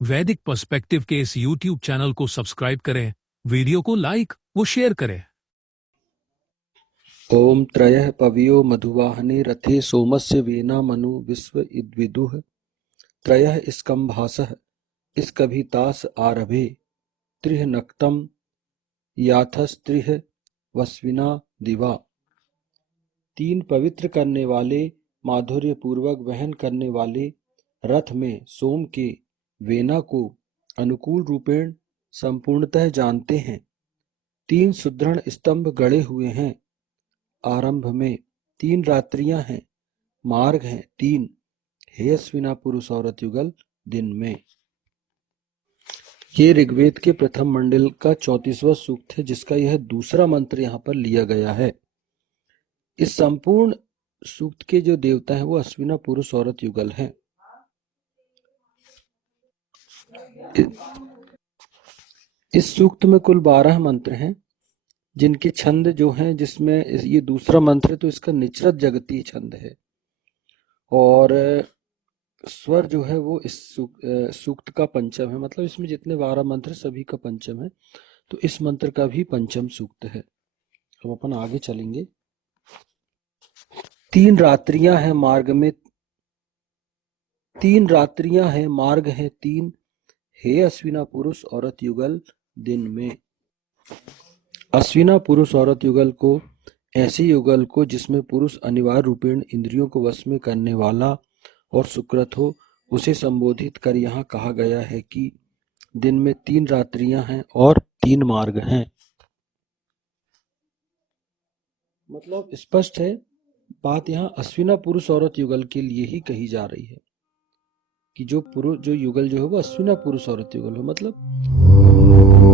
वैदिक पर्सपेक्टिव के इस YouTube चैनल को सब्सक्राइब करें, वीडियो को लाइक व शेयर करें। ओम त्रयः पवयो मधुवाहने रथे सोमस्य वेना मनु विश्व इद्विदुः त्रयः स्कंभासः स्कभितास आरभे त्रिः नक्तम याथस्त्रिः वस्विना दिवा। तीन पवित्र करने वाले माधुर्य पूर्वक वहन करने वाले रथ में सोम के वेना को अनुकूल रूपेण संपूर्णतः जानते हैं। तीन सुदृढ़ स्तंभ गड़े हुए हैं। आरंभ में तीन रात्रियां हैं, मार्ग हैं तीन, हे अश्विना पुरुष औरत युगल दिन में। ये ऋग्वेद के प्रथम मंडल का 34वां सूक्त है, जिसका यह दूसरा मंत्र यहाँ पर लिया गया है। इस संपूर्ण सूक्त के जो देवता हैं वो अश्विना पुरुष औरत युगल हैं। इस सूक्त में कुल 12 मंत्र हैं, जिनके छंद जो हैं, जिसमें ये दूसरा मंत्र है तो इसका निचरत जगती छंद है, और स्वर जो है वो इस सूक्त का पंचम है। मतलब इसमें जितने 12 मंत्र सभी का पंचम है, तो इस मंत्र का भी पंचम सूक्त है। अब अपन आगे चलेंगे। तीन रात्रियां हैं मार्ग में, तीन रात्रियां हैं मार्ग है तीन, हे अश्विना पुरुष औरत युगल दिन में। अश्विना पुरुष औरत युगल को, ऐसे युगल को जिसमें पुरुष अनिवार्य रूपेण इंद्रियों को वश में करने वाला और सुकृत हो, उसे संबोधित कर यहाँ कहा गया है कि दिन में तीन रात्रियां हैं और तीन मार्ग हैं। मतलब स्पष्ट है बात, यहाँ अश्विना पुरुष औरत युगल के लिए ही कही जा रही है कि जो युगल जो है वो अश्विना पुरुष औरत युगल हो। मतलब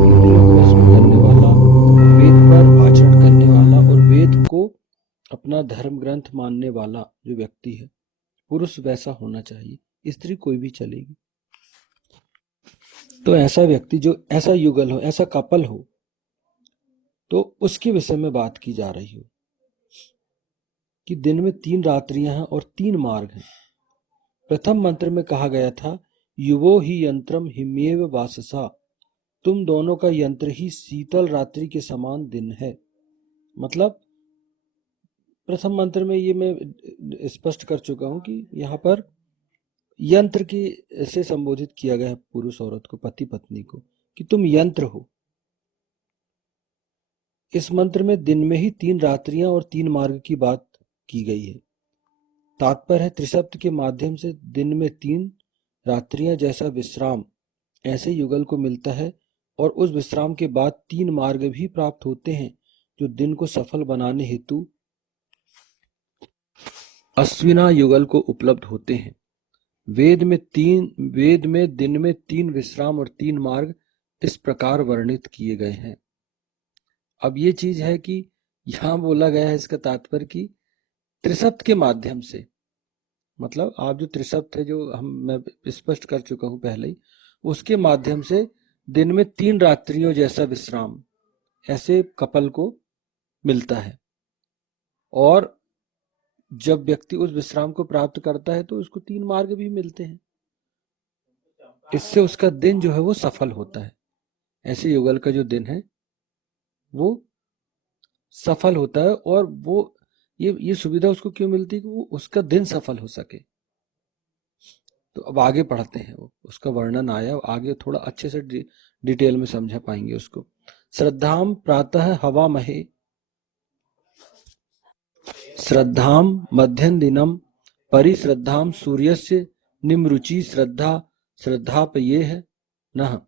इंद्रियों को वश में करने वाला, वेद पर आचरण करने वाला और वेद को अपना धर्म ग्रंथ मानने वाला जो व्यक्ति है, पुरुष वैसा होना चाहिए, स्त्री कोई भी चलेगी। तो ऐसा व्यक्ति जो ऐसा युगल हो, ऐसा कपल हो, तो उसके विषय में बात की जा रही हो कि दिन में तीन रात्रियां हैं और तीन मार्ग हैं। प्रथम मंत्र में कहा गया था, युवो ही यंत्रम हिमेव वाससा, तुम दोनों का यंत्र ही शीतल रात्रि के समान दिन है। मतलब प्रथम मंत्र में ये मैं स्पष्ट कर चुका हूं कि यहाँ पर यंत्र की से संबोधित किया गया है पुरुष औरत को, पति पत्नी को, कि तुम यंत्र हो। इस मंत्र में दिन में ही तीन रात्रियां और तीन मार्ग की बात की गई है। तात्पर्य है त्रिशब्द के माध्यम से दिन में तीन रात्रियां जैसा विश्राम ऐसे युगल को मिलता है, और उस विश्राम के बाद तीन मार्ग भी प्राप्त होते हैं जो दिन को सफल बनाने हेतु अश्विना युगल को उपलब्ध होते हैं। वेद में दिन में तीन विश्राम और तीन मार्ग इस प्रकार वर्णित किए गए हैं। अब ये चीज है कि यहां बोला गया है, इसका तात्पर्य कि त्रिशब्द के माध्यम से, मतलब आप जो त्रिशब्द है जो मैं स्पष्ट कर चुका हूं पहले ही, उसके माध्यम से दिन में तीन रात्रियों जैसा विश्राम ऐसे कपल को मिलता है, और जब व्यक्ति उस विश्राम को प्राप्त करता है तो उसको तीन मार्ग भी मिलते हैं। इससे उसका दिन जो है वो सफल होता है। ऐसे युगल का जो दिन है वो सफल होता है, और वो ये सुविधा उसको क्यों मिलती है कि वो उसका दिन सफल हो सके। तो अब आगे पढ़ते हैं, वो उसका वर्णन आया, आगे थोड़ा अच्छे से डिटेल में समझा पाएंगे उसको। श्रद्धाम प्रातः हवा महे, श्रद्धाम मध्यम दिनम परिश्रद्धाम सूर्यस्य निमरुचि श्रद्धा श्रद्धापये है नः।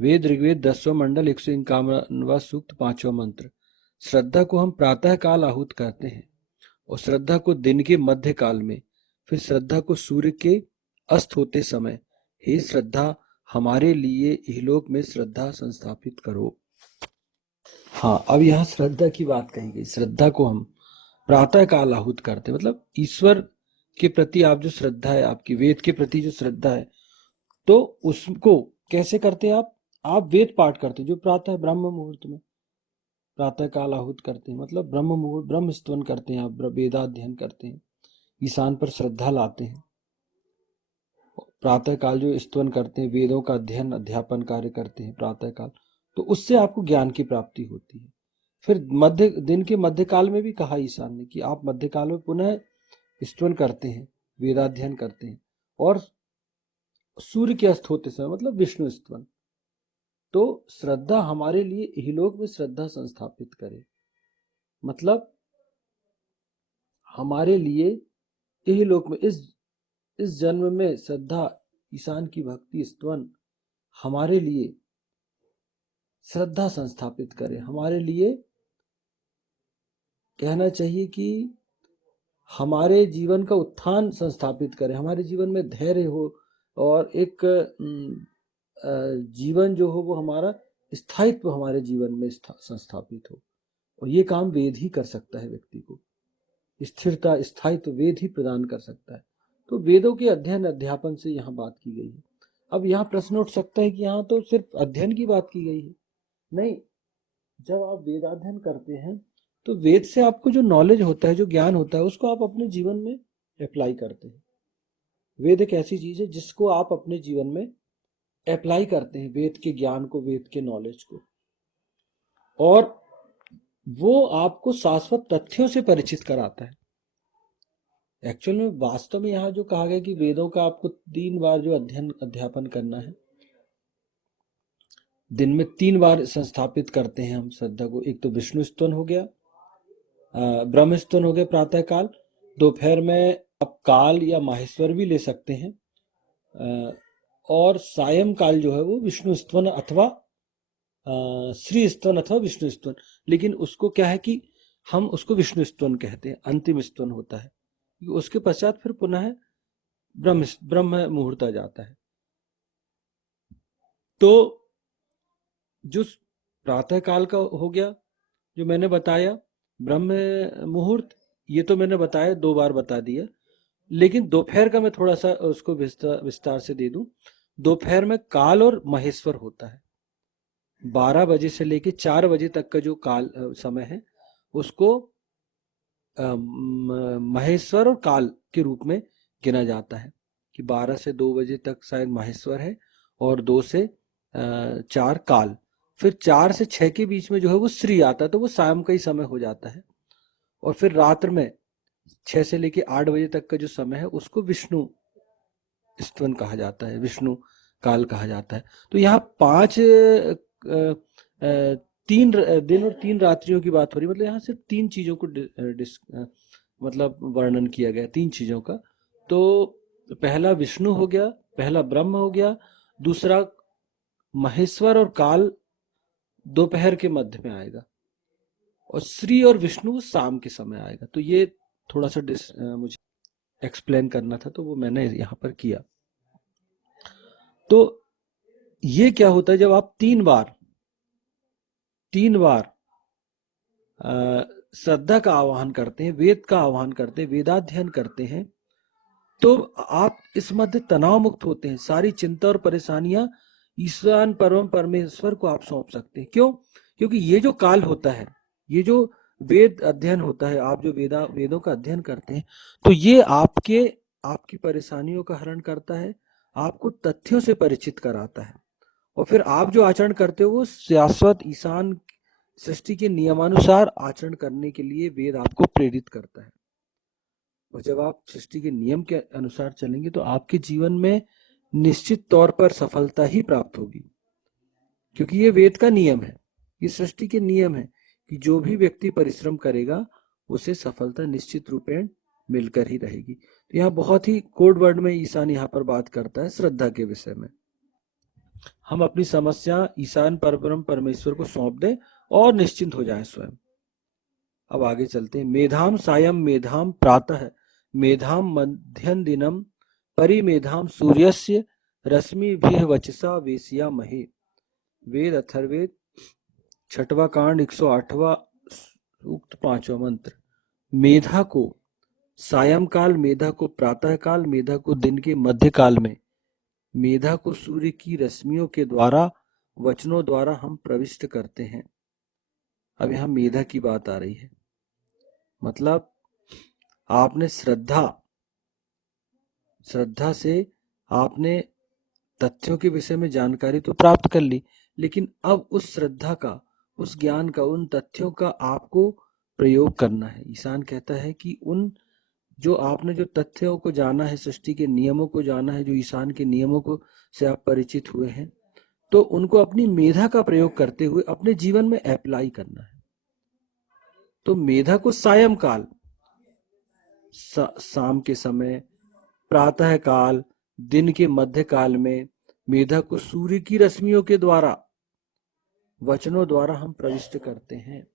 वेद ऋग्वेद 10वां मंडल 151वां सूक्त 5वां मंत्र। श्रद्धा को हम प्रातः काल आहूत करते हैं, और श्रद्धा को दिन के मध्य काल में, फिर श्रद्धा को सूर्य के अस्त होते समय। हे श्रद्धा, हमारे लिए इहलोक में श्रद्धा संस्थापित करो। हाँ, अब यहाँ श्रद्धा की बात कही गई। श्रद्धा को हम प्रातः काल आहूत करते, मतलब ईश्वर के प्रति आप जो श्रद्धा है, आपकी वेद के प्रति जो श्रद्धा है, तो उसको कैसे करते हैं आप वेद पाठ करते हैं जो प्रातः ब्रह्म मुहूर्त में प्रातः काल आहूत करते हैं। मतलब ब्रह्म मुहूर्त ब्रह्म स्तवन करते हैं, आप वेदाध्ययन करते हैं, ईशान पर श्रद्धा लाते हैं। प्रातः काल जो स्तवन करते हैं, वेदों का अध्ययन अध्यापन कार्य करते हैं प्रातः काल, तो उससे आपको ज्ञान की प्राप्ति होती है। फिर दिन के मध्य काल में भी कहा ईशान ने कि आप मध्य काल में पुनः स्तवन करते हैं, वेदाध्ययन करते हैं, और सूर्य के अस्त होते समय मतलब विष्णु स्तवन। तो श्रद्धा हमारे लिए इहलोक में श्रद्धा संस्थापित करे, मतलब हमारे लिए इहलोक में इस जन्म में श्रद्धा, ईशान की भक्ति स्तवन हमारे लिए श्रद्धा संस्थापित करे, हमारे लिए कहना चाहिए कि हमारे जीवन का उत्थान संस्थापित करे, हमारे जीवन में धैर्य हो, और एक जीवन जो हो वो हमारा स्थायित्व हमारे जीवन में संस्थापित हो। और ये काम वेद ही कर सकता है, व्यक्ति को स्थिरता स्थायित्व वेद ही प्रदान कर सकता है। तो वेदों के अध्ययन अध्यापन से यहाँ बात की गई है। अब यहाँ प्रश्न उठ सकता है कि यहाँ तो सिर्फ अध्ययन की बात की गई है। नहीं, जब आप वेदाध्ययन करते हैं तो वेद से आपको जो नॉलेज होता है, जो ज्ञान होता है, उसको आप अपने जीवन में अप्लाई करते हैं। वेद एक ऐसी चीज है जिसको आप अपने जीवन में अप्लाई करते हैं, वेद के ज्ञान को, वेद के नॉलेज को, और वो आपको शाश्वत तथ्यों से परिचित कराता है। एक्चुअल में वास्तव में यहाँ जो कहा गया कि वेदों का आपको 3 बार जो अध्ययन अध्यापन करना है, दिन में 3 बार संस्थापित करते हैं हम श्रद्धा को। एक तो विष्णु स्तवन हो गया, ब्रह्म स्तवन हो गया प्रातः काल, दोपहर में आप काल या माहेश्वर भी ले सकते हैं, और सायं काल जो है वो विष्णु स्तवन अथवा श्री स्तवन अथवा विष्णु स्तवन। लेकिन उसको क्या है कि हम उसको विष्णु स्तवन कहते हैं, अंतिम स्तवन होता है। उसके पश्चात फिर पुनः ब्रह्म मुहूर्त आ जाता है। तो जो प्रातः काल का हो गया, जो मैंने बताया ब्रह्म मुहूर्त, ये तो मैंने बताया 2 बार बता दिया। लेकिन दोपहर का मैं थोड़ा सा उसको विस्तार से दे दूं। दोपहर में काल और महेश्वर होता है। 12 बजे से लेके 4 बजे तक का जो काल समय है, उसको महेश्वर और काल के रूप में गिना जाता है कि 12 से 2 बजे तक शायद महेश्वर है, और 2 से 4 काल। फिर 4 से 6 के बीच में जो है वो श्री आता है, तो वो शाम का ही समय हो जाता है। और फिर रात्र में 6 से लेके 8 बजे तक का जो समय है, उसको विष्णु स्तवन कहा जाता है, विष्णु काल कहा जाता है। तो यहाँ 3 दिन और 3 रात्रियों की बात हो रही, मतलब यहाँ सिर्फ 3 चीजों को मतलब वर्णन किया गया, 3 चीजों का। तो पहला विष्णु हो गया, पहला ब्रह्म हो गया, दूसरा महेश्वर और काल दोपहर के मध्य में आएगा, और श्री और विष्णु शाम के समय आएगा। तो ये थोड़ा सा मुझे एक्सप्लेन करना था, तो वो मैंने यहाँ पर किया। तो ये क्या होता है, जब आप 3 बार श्रद्धा का आह्वान करते हैं, वेद का आह्वान करते हैं, वेदाध्ययन करते हैं, तो आप इस मध्य तनाव मुक्त होते हैं। सारी चिंता और परेशानियां ईश्वर परम परमेश्वर को आप सौंप सकते हैं। क्यों? क्योंकि ये जो काल होता है, ये जो वेद अध्ययन होता है, आप जो वेदों का अध्ययन करते हैं, तो ये आपकी परेशानियों का हरण करता है, आपको तथ्यों से परिचित कराता है, और फिर आप जो आचरण करते हो वो शाश्वत ईशान सृष्टि के नियमानुसार आचरण करने के लिए वेद आपको प्रेरित करता है। और जब आप सृष्टि के नियम के अनुसार चलेंगे तो आपके जीवन में निश्चित तौर पर सफलता ही प्राप्त होगी, क्योंकि ये वेद का नियम है, ये सृष्टि के नियम है कि जो भी व्यक्ति परिश्रम करेगा उसे सफलता निश्चित रूपेण मिलकर ही रहेगी। तो यहाँ बहुत ही कोड वर्ड में ईशान यहाँ पर बात करता है श्रद्धा के विषय में। हम अपनी समस्या ईशान परब्रह्म परमेश्वर को सौंप दें और निश्चिंत हो जाएं स्वयं। अब आगे चलते हैं। मेधाम सायं मेधाम प्रातः मेधाम मध्यम दिनम परिमेधाम सूर्यस्य रश्मिभिः वचसा वेश्या महे। वेद अथर्वेद 6वां कांड 108वां सूक्त 5वां मंत्र। मेधा को सायंकाल, मेधा को प्रातः काल, मेधा को दिन के मध्य काल में, मेधा को सूर्य की रश्मियों के द्वारा, वचनों द्वारा हम प्रविष्ट करते हैं। अब यहाँ मेधा की बात आ रही है, मतलब आपने श्रद्धा से आपने तथ्यों के विषय में जानकारी तो प्राप्त कर ली, लेकिन अब उस श्रद्धा का, उस ज्ञान का, उन तथ्यों का आपको प्रयोग करना है। ईशान कहता है कि उन जो आपने जो तथ्यों को जाना है, सृष्टि के नियमों को जाना है, जो ईशान के नियमों को से आप परिचित हुए हैं, तो उनको अपनी मेधा का प्रयोग करते हुए अपने जीवन में अप्लाई करना है। तो मेधा को सायंकाल, शाम के समय, प्रातः काल, दिन के मध्य काल में मेधा को सूर्य की रश्मियों के द्वारा, वचनों द्वारा हम प्रविष्ट करते हैं।